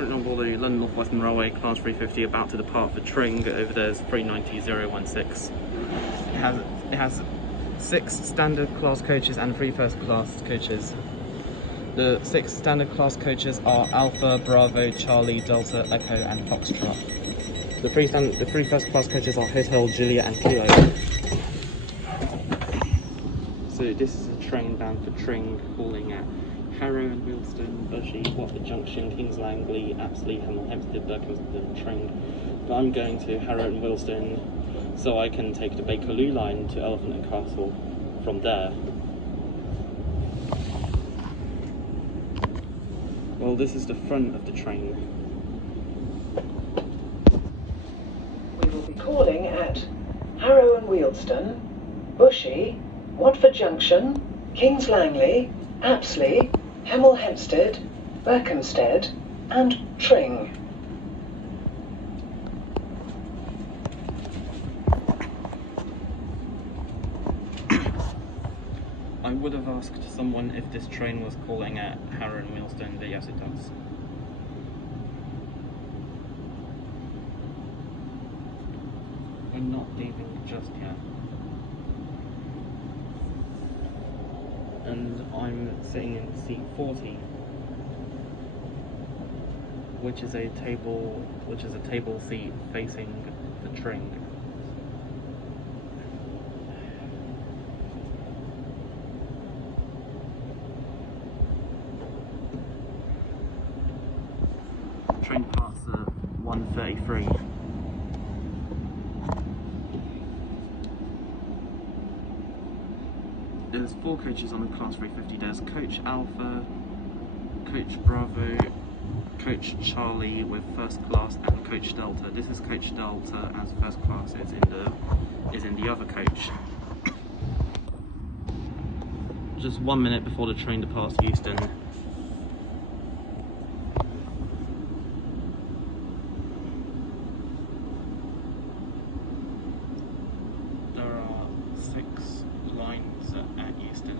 Currently on board the London Northwestern Railway Class 350 about to depart for Tring. Over there's 390016. It has 6 standard class coaches and 3 first class coaches. The 6 standard class coaches are Alpha, Bravo, Charlie, Delta, Echo and Foxtrot. The 3 first class coaches are Hotel, Julia and Kilo. So this is a train bound for Tring, calling at Harrow and Wealdstone, Bushy, Watford Junction, Kings Langley, Apsley, Hemel Hempstead, Berkhamsted and Tring. But I'm going to Harrow and Wealdstone so I can take the Bakerloo Line to Elephant and Castle from there. Well, this is the front of the train. We will be calling at Harrow and Wealdstone, Bushy, Watford Junction, Kings Langley, Apsley, Hemel Hempstead, Berkhamsted and Tring. I would have asked someone if this train was calling at Harrow and Wealdstone, but yes it does. We're not leaving just yet. And I'm sitting in seat 40, which is a table seat facing the Tring. Train departs at 1:33. There's 4 coaches on the Class 350. There's Coach Alpha, Coach Bravo, Coach Charlie with first class, and Coach Delta. This is Coach Delta as first class is in the other coach. Just 1 minute before the train departs Euston. There are 6 lines at Euston,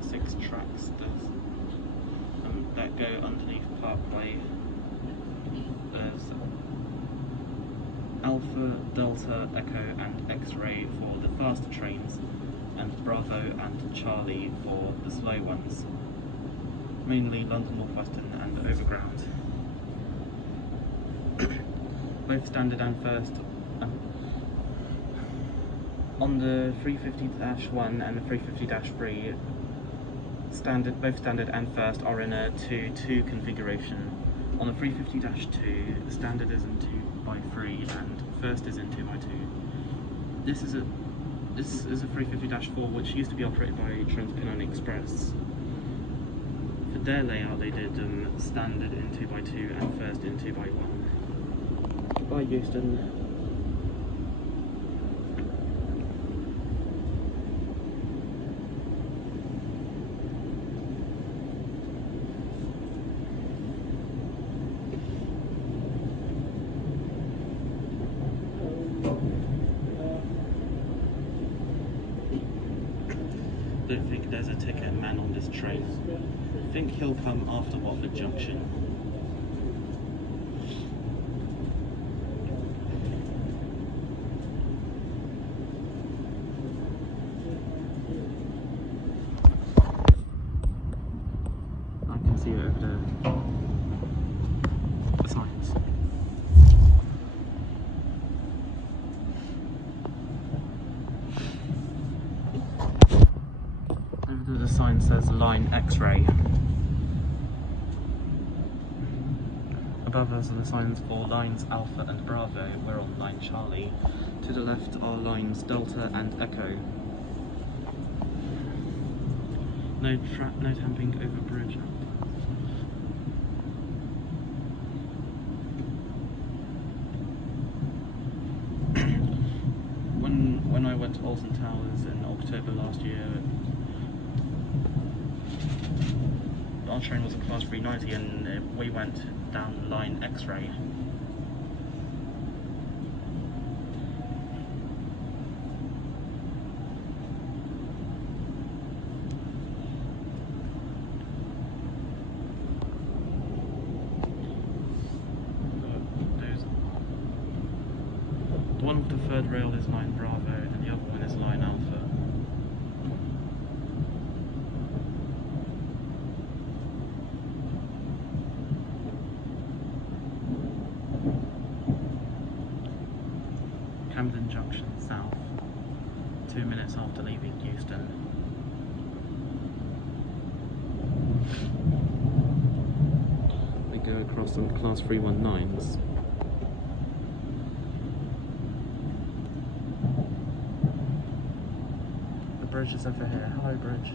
6 tracks that go underneath Parkway. There's Alpha, Delta, Echo and X-Ray for the faster trains, and Bravo and Charlie for the slow ones, mainly London Northwestern and Overground. Both standard and first. On the 350-1 and the 350-3, both standard and first are in a 2-2 configuration. On the 350-2, standard is in 2x3 and first is in 2x2. This is a 350-4 which used to be operated by Trans-Pennine Express. For their layout they did standard in 2x2 and first in 2x1. Goodbye Euston. I don't think there's a ticket man on this train. I think he'll come after Watford Junction. I can see it over there. The signs. The sign says line X-ray. Above us are the signs for lines Alpha and Bravo. We're on line Charlie. To the left are lines Delta and Echo. No tamping over bridge. When I went to Euston Towers in October last year, our train was a Class 390 and we went down line X-ray. One of the third rail is line Bravo and the other one is line Alpha. Camden Junction south, 2 minutes after leaving Euston. They go across some class 319s. The bridge is over here. Hello, bridge.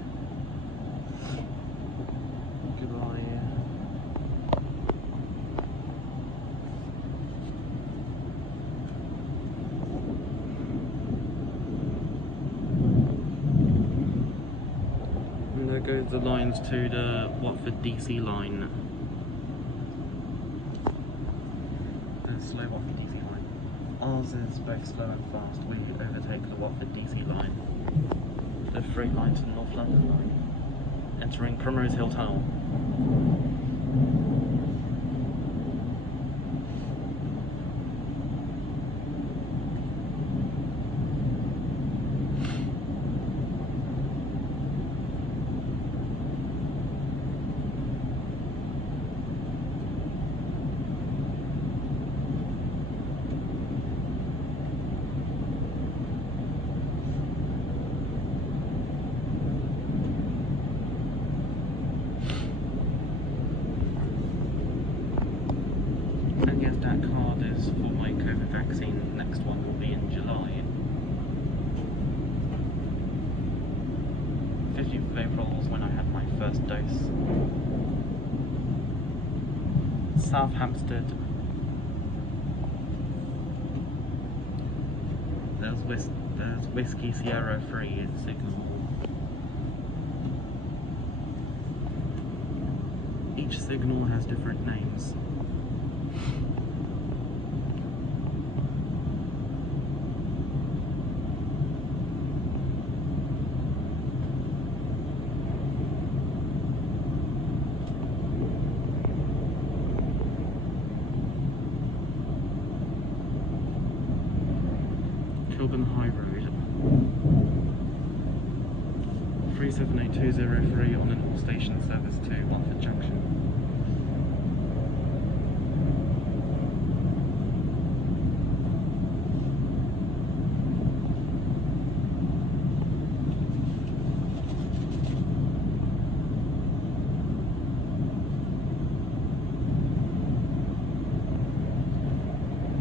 Goodbye. And there goes the lines to the Watford DC line. The slow Watford DC line. Ours is both slow and fast. We overtake the Watford DC line. The freight line to the North London line, entering Primrose Hill Tunnel. And yes, that card is for my COVID vaccine. Next one will be in July. 15th of April was when I had my first dose. South Hampstead. There's Whiskey Sierra 3 signal. Each signal has different names. Kilburn High Road, 370203 on an all-station service to Watford Junction.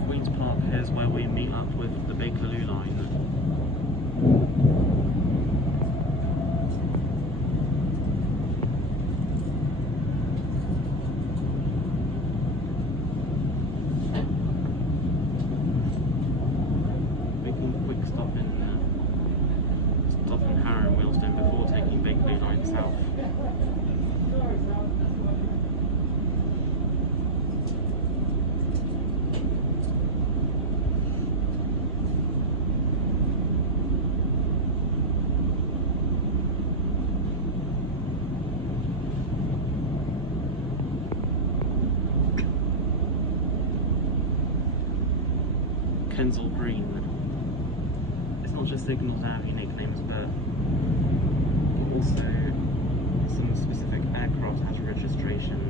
Queen's Park is where we meet up with the Bakerloo Line. We can quick stop in Harrow Wealdstone before taking Bakerloo Line south. Kensal Green. It's not just signals that have unique names, but also some specific aircraft has registration.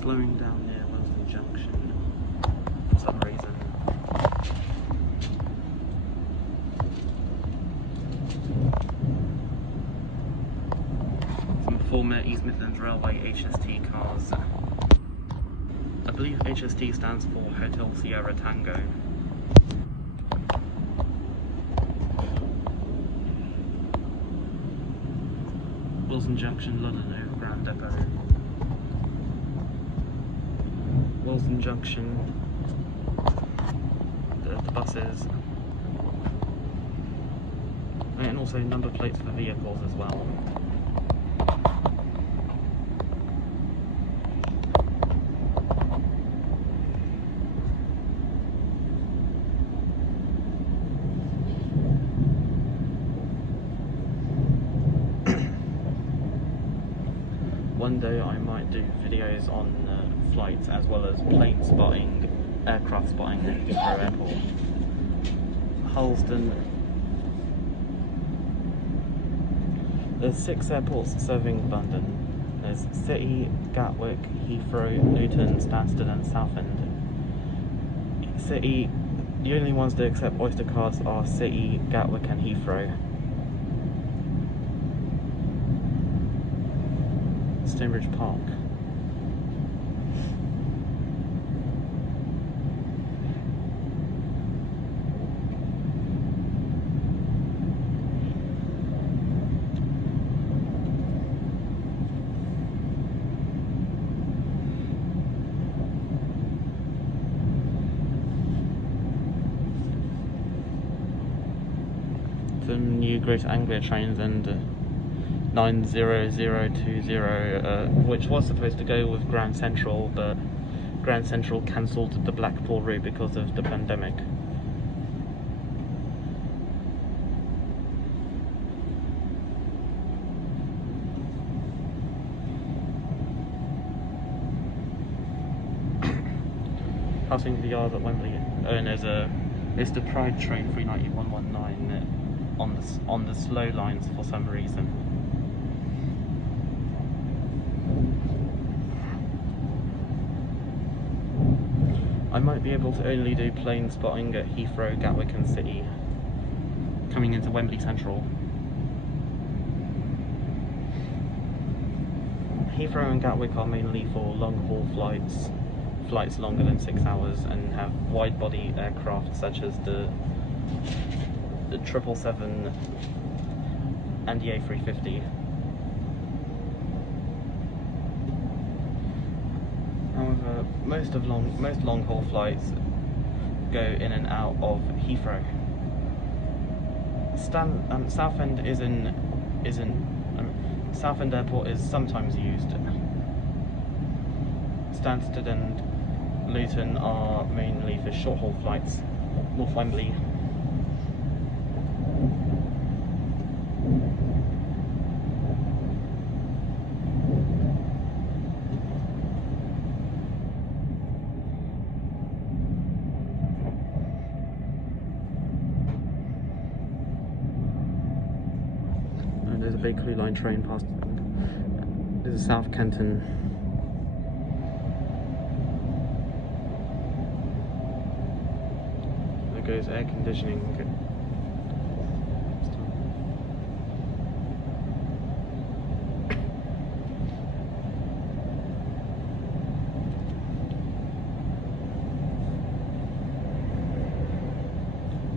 Slowing down near London Junction for some reason. Former East Midlands Railway HST cars. I believe HST stands for Hotel Sierra Tango. Wilson Junction, London Overground Depot. Wilson Junction, the buses, and also number plates for vehicles as well. window I might do videos on flights as well as plane spotting, aircraft spotting at Heathrow Airport. Harlesden. There's 6 airports serving London. There's City, Gatwick, Heathrow, Luton, Stansted and Southend. City, the only ones that accept Oyster cards are City, Gatwick and Heathrow. Stonebridge Park. The new Greater Anglia trains and 90020, which was supposed to go with Grand Central, but Grand Central cancelled the Blackpool route because of the pandemic. Passing the yard at Wembley, and it's the Pride train 39119 on the slow lines for some reason. I might be able to only do plane spotting at Heathrow, Gatwick and City, coming into Wembley Central. Heathrow and Gatwick are mainly for long-haul flights longer than 6 hours, and have wide-body aircraft such as the 777 and the A350. However, most long-haul flights go in and out of Heathrow. Southend Airport is sometimes used. Stansted and Luton are mainly for short-haul flights. North Wembley. There's a Bakerloo Line train past. This is South Kenton. There goes air conditioning.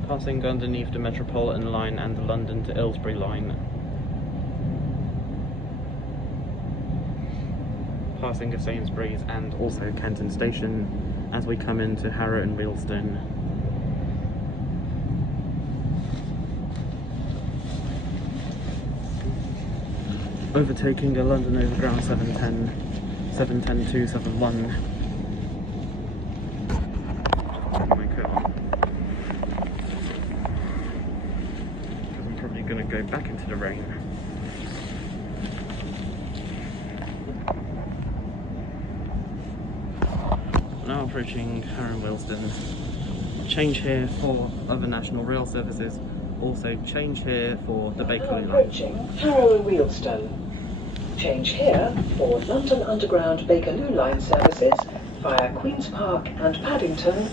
Passing underneath the Metropolitan Line and the London to Aylesbury Line. Passing of Sainsbury's and also Kenton Station as we come into Harrow and Wealdstone. Overtaking a London Overground 710-271. Because I'm probably going to go back into the rain. Now approaching Harrow Wealdstone. Change here for other national rail services. Also change here for the Bakerloo Line. Approaching Harrow and Wealdstone. Change here for London Underground Bakerloo Line services via Queen's Park and Paddington,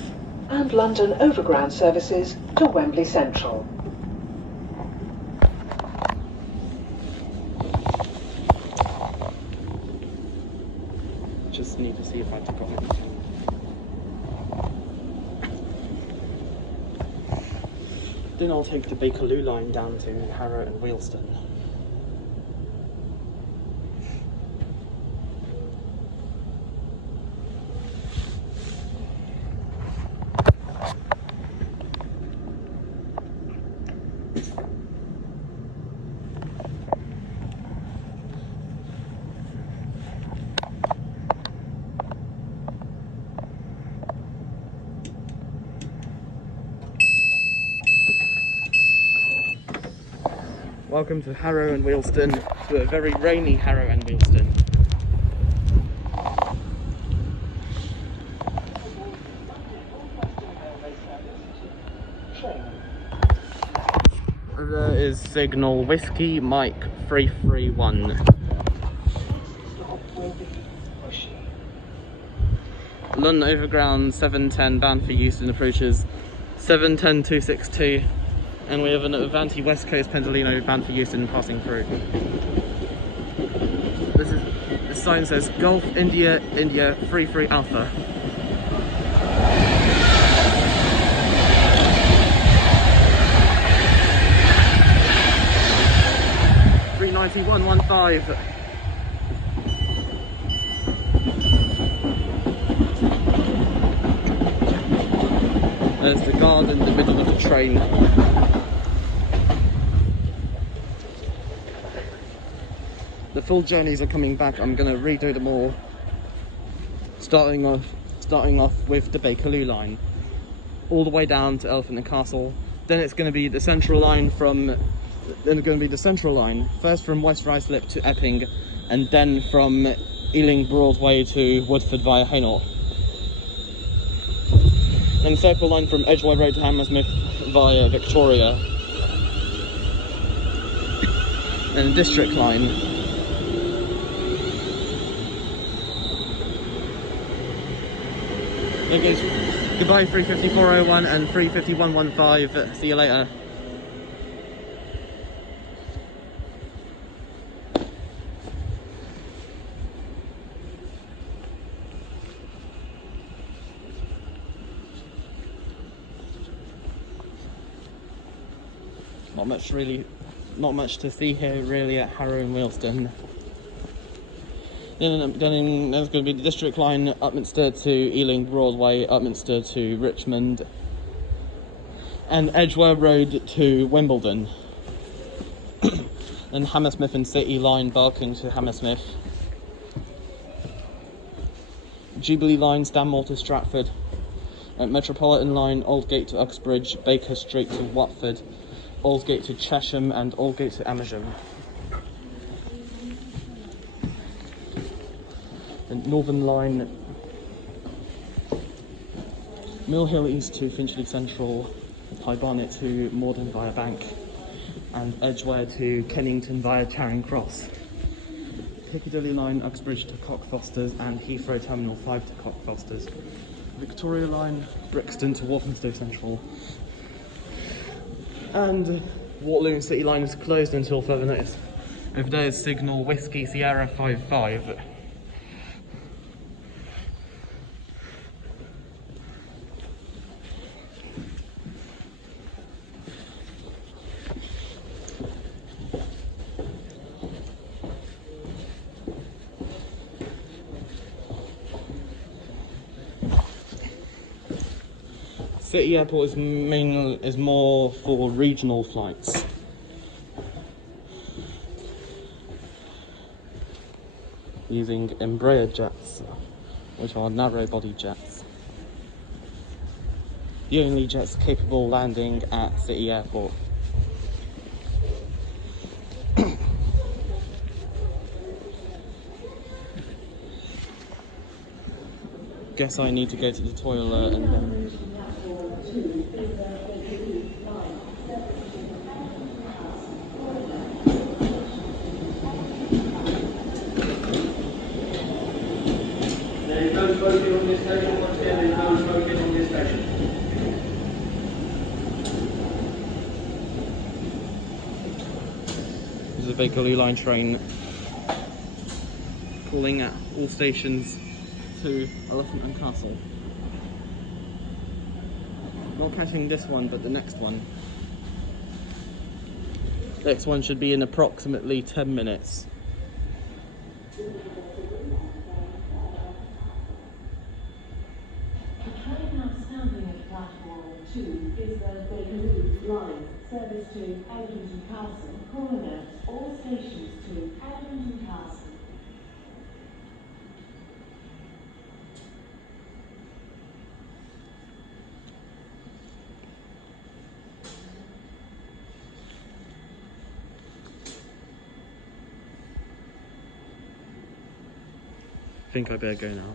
and London Overground services to Wembley Central. Just need to see if I took off anything. Then I'll take the Bakerloo Line down to Harrow and Wealdstone. Welcome to Harrow and Wealdstone, to a very rainy Harrow and Wealdstone. is signal Whiskey Mike 331. London Overground 710 bound for Euston approaches 710-262, and we have an Avanti West Coast Pendolino bound for Euston passing through. The sign says Golf India India 33 Alpha. (39115). There's the guard in the middle of the train. The full journeys are coming back. I'm going to redo them all. Starting off with the Bakerloo Line, all the way down to Elephant and Castle. Then it's going to be the Central Line first from West Ruislip to Epping, and then from Ealing Broadway to Woodford via Hainault. Then the Circle Line from Edgware Road to Hammersmith via Victoria. Then the District Line. There goes goodbye 35401 and 35115. See you later. Not much to see here really at Harrow Wealdstone. Then there's going to be the District Line, Upminster to Ealing Broadway, Upminster to Richmond, and Edgware Road to Wimbledon. Then Hammersmith and City Line, Barking to Hammersmith. Jubilee Line, Stanmore to Stratford. Metropolitan Line, Aldgate to Uxbridge, Baker Street to Watford, Aldgate to Chesham, and Aldgate to Amersham. And Northern Line, Mill Hill East to Finchley Central, High Barnet to Morden via Bank, and Edgware to Kennington via Charing Cross. Piccadilly Line, Uxbridge to Cockfosters, and Heathrow Terminal 5 to Cockfosters. Victoria Line, Brixton to Walthamstow Central. And Waterloo City Line is closed until further notice. Over there is signal Whiskey Sierra 55. City Airport is more for regional flights. Using Embraer jets, which are narrow-body jets. The only jets capable landing at City Airport. Guess I need to go to the toilet and then... There is no smoking on this station. Once again, there is no smoking on this station. This is a Bakerloo Line train calling at all stations to Elephant and Castle. Not catching this one, but the next one. Next one should be in approximately 10 minutes. The train now standing at platform 2 is the Bakerloo Line, service to Elephant and Castle, calling at all stations to Elephant and Castle. I think I better go now.